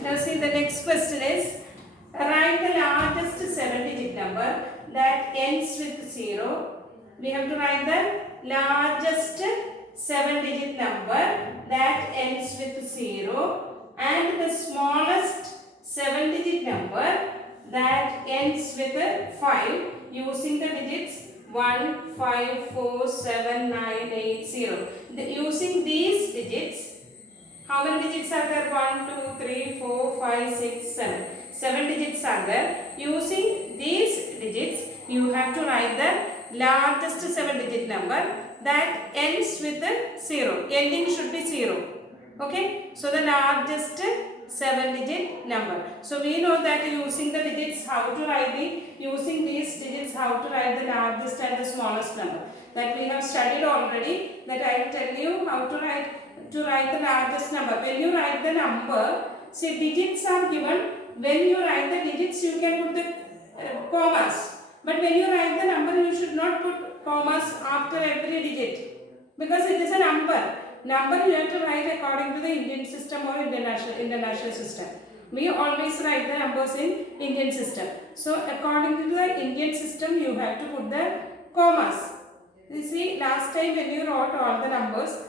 Now see, the next question is, write the largest 7-digit number that ends with 0. We have to write the largest 7-digit number that ends with 0 and the smallest 7-digit number that ends with 5 using the digits 1, 5, 4, 7, 9, 8, 0. Using these digits, how many digits are there? 1, 2, 3, 4, 5, 6, 7. 7 digits are there. Using these digits, you have to write the largest 7-digit number that ends with the 0. Ending should be 0. Okay? So, the largest 7-digit number. So, we know that using the digits, how to write using these digits, how to write the largest and the smallest number. That we have studied already. That I will tell you how to write the largest number. When you write the number, see, digits are given. When you write the digits, you can put the commas. But when you write the number, you should not put commas after every digit, because it is a number. Number you have to write according to the Indian system or international system. We always write the numbers in Indian system. So according to the Indian system, you have to put the commas. You see, last time when you wrote all the numbers,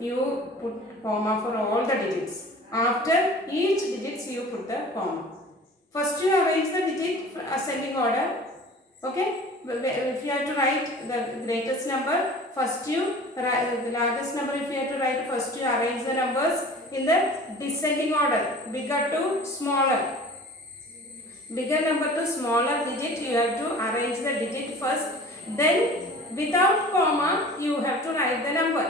you put comma for all the digits. After each digits, you put the comma. First you arrange the digit ascending order. Okay? If you have to write the greatest number, first you write the largest number. If you have to write, first you arrange the numbers in the descending order, bigger to smaller. Bigger number to smaller digit, you have to arrange the digit first. Then without comma, you have to write the number.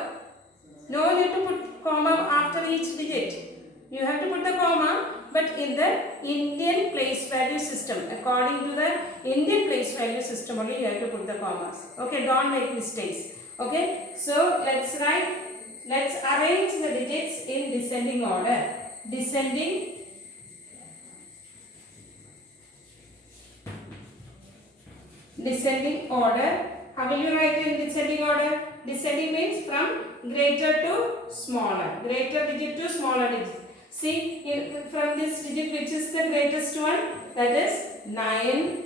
No need to put comma after each digit. You have to put the comma, but in the Indian place value system. According to the Indian place value system only, you have to put the commas. Okay, don't make mistakes. Okay, so let's arrange the digits in descending order. Descending order. How will you write in descending order? Descending means from greater to smaller. Greater digit to smaller digit. See, from this digit, which is the greatest one? That is 9.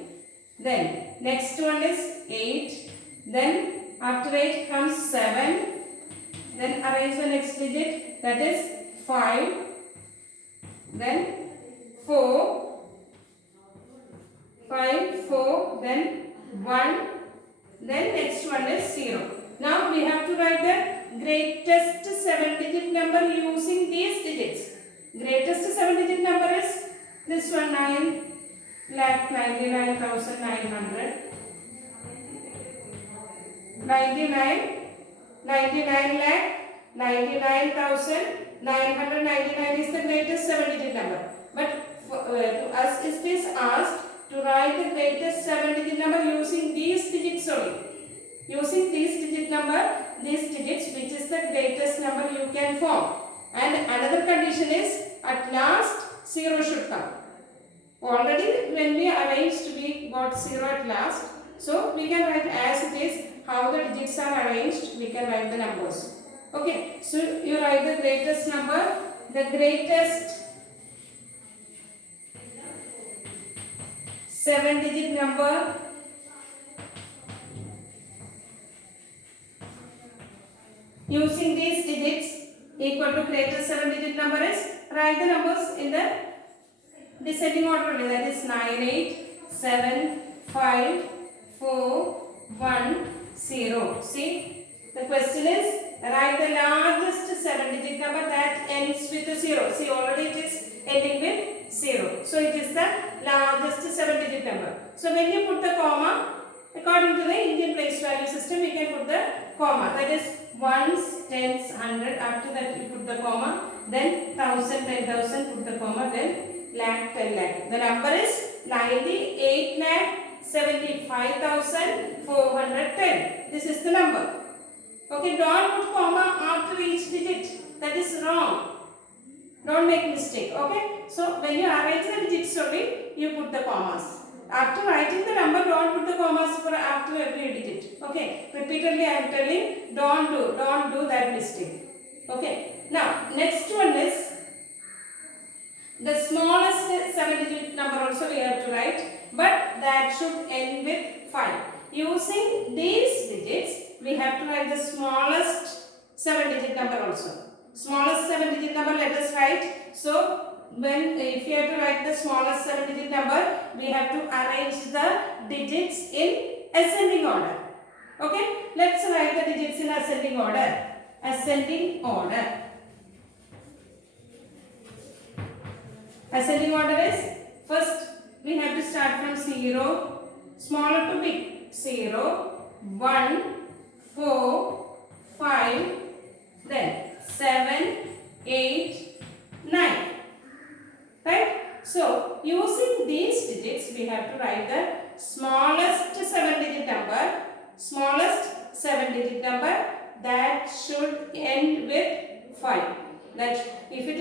Then next one is 8. Then after 8 comes 7. Then arrange the next digit. That is 5. Then 4. 5, 4. Then 1. Then next one is 0. Now we have to write the greatest 7-digit number using these digits. Greatest 7-digit number is this one, 9,99,900. 99,999 is the greatest 7-digit number. But to us it is asked to write the greatest 7-digit number using these digits only. Using these digits, which is the greatest number you can form. And another condition is, at last 0 should come. Already when we arranged, we got 0 at last. So we can write as it is, how the digits are arranged, we can write the numbers. Okay, so you write the greatest number, the greatest 7-digit number using these digits equal to greatest 7-digit number is, write the numbers in the descending order only, that is 9, 8, 7, 5, 4, 1, 0. See, the question is, write the largest 7-digit number that ends with 0. See, already it is ending with 0. So it is the largest 7-digit number. So when you put the comma, according to the Indian place value system, we can put the comma. That is ones, tens, 100. After that you put the comma. Then 1,000, 10,000, put the comma. Then lakh, 10 lakh. The number is 98,75,410. This is the number. Okay, don't put comma after each digit. That is wrong. Don't make mistake. Okay. So when you arrange the digits only, you put the commas. After writing the number, don't put the commas for after every digit. Okay. Repeatedly I am telling, don't do that mistake. Okay. Now next one is that should end with 5. Using these digits, we have to write the smallest 7-digit number also. Smallest 7-digit number, let us write. So, if you have to write the smallest 7-digit number, we have to arrange the digits in ascending order. Okay, let's write the digits in ascending order. Ascending order. Ascending order is, first we have to start from 0, smaller to big. 0, 1, 4, 5, then 7, 8, 9. Right? So, using these digits, we have to write the smallest 7-digit number. Smallest 7-digit number that should end with 5. That if it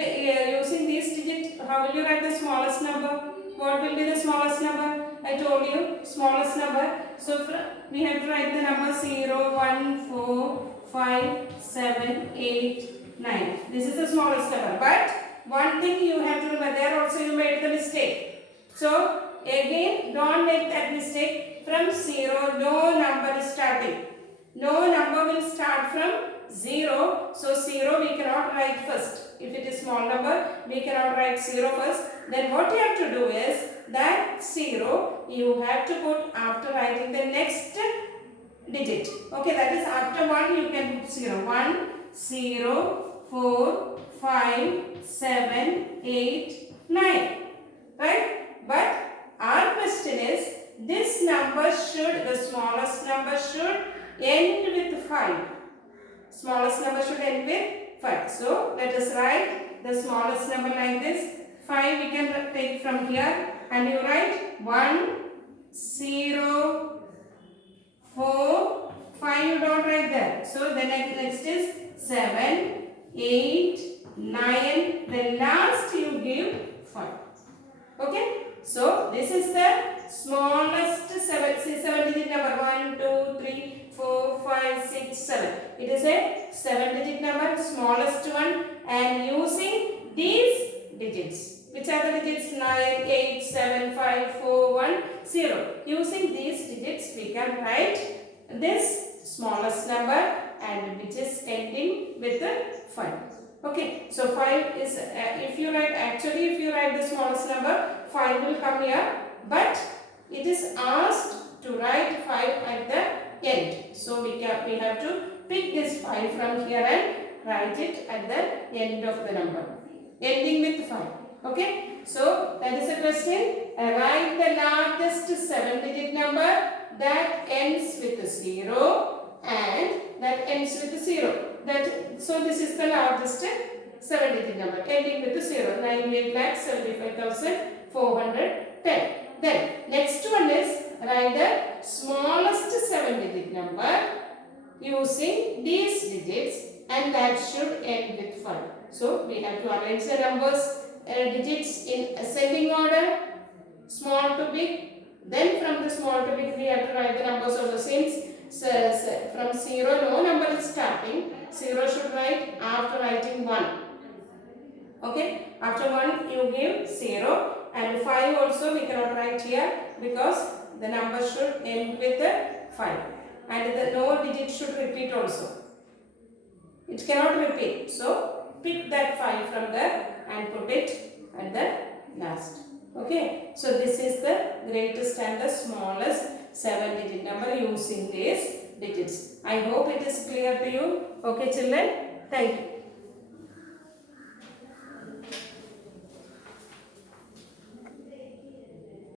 using these digits, how will you write the smallest number? What will be the smallest number? I told you, smallest number. So we have to write the number 0, 1, 4, 5, 7, 8, 9. This is the smallest number. But one thing you have to remember, there also you made the mistake. So again, don't make that mistake. From 0, no number is starting. No number will start from 0. So 0 we cannot write first. If it is small number, we cannot write 0 first. Then what you have to do is, that 0 you have to put after writing the next digit. Okay, that is after 1 you can put 0. 1, 0, 4, 5, 7, 8, 9. Right? But our question is, this number should, the smallest number should end with 5. Smallest number should end with 5. So, let us write the smallest number like this. 5 we can take from here, and you write 1, 0, 4, 5 you don't write there. So, the next is 7, 8, 9, the last you give 5. Okay. So, this is the smallest 7-digit number. 1, 2, 3, 4, 5, 6, 7. It is a 7-digit number, smallest one, and using these digits. Which are the digits? 9, 8, 7, 5, 4, 1, 0. Using these digits, we can write this smallest number, and which is ending with 5. Okay, so 5 is, if you write the smallest number, 5 will come here, but it is asked to write 5 at the end. So we have to pick this 5 from here and write it at the end of the number, ending with 5. Okay, so that is a question. Write the largest 7-digit number that ends with 0 and that ends with 0. So this is the largest 7-digit number ending with 0. 98,75,410. Then next one is, write the smallest 7-digit number using these digits, and that should end with 5. So we have to arrange the numbers, digits in ascending order, small to big. Then from the small to big we have to write the numbers of the since. So from 0 no number is starting. 0 should write after writing 1. Okay, after 1 you give 0, and 5 also we cannot write here because the number should end with 5, and the no digit should repeat also. It cannot repeat. So pick that 5 from there and put it at the last. Okay, so this is the greatest and the smallest 7-digit number using these digits. I hope it is clear to you. Okay children, thank you.